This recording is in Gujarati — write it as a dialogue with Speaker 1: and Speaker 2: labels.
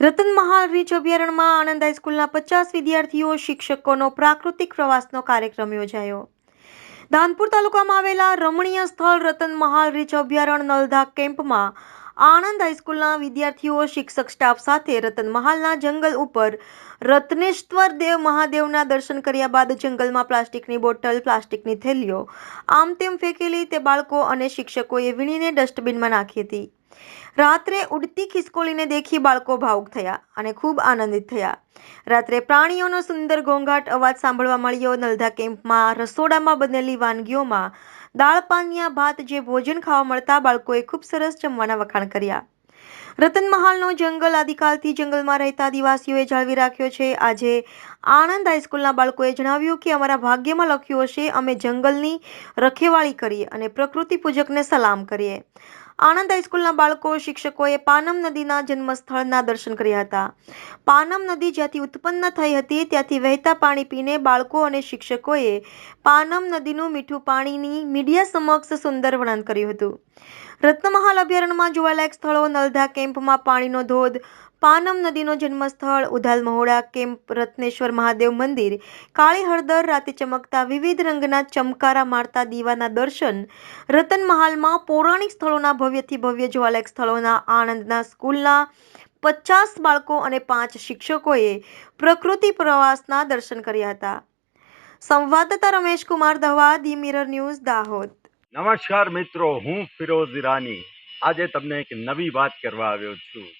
Speaker 1: રતન મહાલ રીચ અભયારણ્યમાં આનંદ હાઈસ્કૂલના પચાસ વિદ્યાર્થીઓ, શિક્ષકોનો પ્રાકૃતિક પ્રવાસનો કાર્યક્રમ યોજાયો. ધાનપુર તાલુકામાં આવેલા રમણીય સ્થળ રતન મહાલ રીચ અભયારણ્ય નલધા કેમ્પમાં આણંદ હાઈસ્કૂલના વિદ્યાર્થીઓ, શિક્ષક, સ્ટાફ સાથે રતન મહાલના જંગલ ઉપર રત્નેશ્વર દેવ મહાદેવના દર્શન કર્યા બાદ જંગલમાં પ્લાસ્ટિકની બોટલ, પ્લાસ્ટિકની થેલીઓ, આમ તેમ ફેંકેલી તે બાળકો અને શિક્ષકોએ વીણીને ડસ્ટબિનમાં નાખી હતી. રાત્રે ઉડતી ખિસકોલીને દેખી બાળકો ભાવુક થયા અને ખૂબ આનંદિત થયા. રાત્રે પ્રાણીઓનો સુંદર ઘોંઘાટ અવાજ સાંભળવા મળ્યો. નલધા કેમ્પમાં, રસોડામાં બનેલી વાનગીઓમાં દાળ, પાનિયા, ભાત જે ભોજન ખાવા મળતા બાળકોએ ખૂબ સરસ જમવાના વખાણ કર્યા. રતન મહાલનો જંગલ આદિકાલથી જંગલમાં રહેતા આદિવાસીઓએ જાળવી રાખ્યો છે. આજે આણંદ હાઈસ્કૂલના બાળકોએ જણાવ્યું કે અમારા ભાગ્યમાં લખ્યું હશે, અમે જંગલની રખેવાળી કરીએ અને પ્રકૃતિ પૂજકને સલામ કરીએ. આણંદ હાઈસ્કૂલના બાળકો, શિક્ષકોએ પાનમ નદીના જન્મસ્થળના દર્શન કર્યા હતા. પાનમ નદી જ્યાંથી ઉત્પન્ન થઈ હતી, ત્યાંથી વહેતા પાણી પીને બાળકો અને શિક્ષકોએ પાનમ નદીનું મીઠું પાણીની મીડિયા સમક્ષ સુંદર વર્ણન કર્યું હતું. રત્નમહાલ અભયારણ્યમાં જોવાલાયક સ્થળો, નલધા કેમ્પમાં પાણીનો ધોધ પાનમ નદીનો જન્મસ્થળ, ઉધાલ કેમ્પ, રત્નેશ્વર મહાદેવ મંદિર, કાળી હળદર રાતે ચમકતા વિવિધ રંગના ચમકારા મારતા દીવાના દર્શન, રતન મહાલમાં પૌરાણિક સ્થળોના ભવ્યથી ભવ્ય જોવાલાયક સ્થળોના આણંદના સ્કૂલના પચાસ બાળકો અને પાંચ શિક્ષકોએ પ્રકૃતિ પ્રવાસના દર્શન કર્યા હતા. સંવાદદાતા Ramesh Kumar Dahwa the mirror news, Dahod.
Speaker 2: નમસ્કાર મિત્રો, હું ફિરોઝ ઈરાની. આજે તમને એક નવી વાત કરવા આવ્યો છું.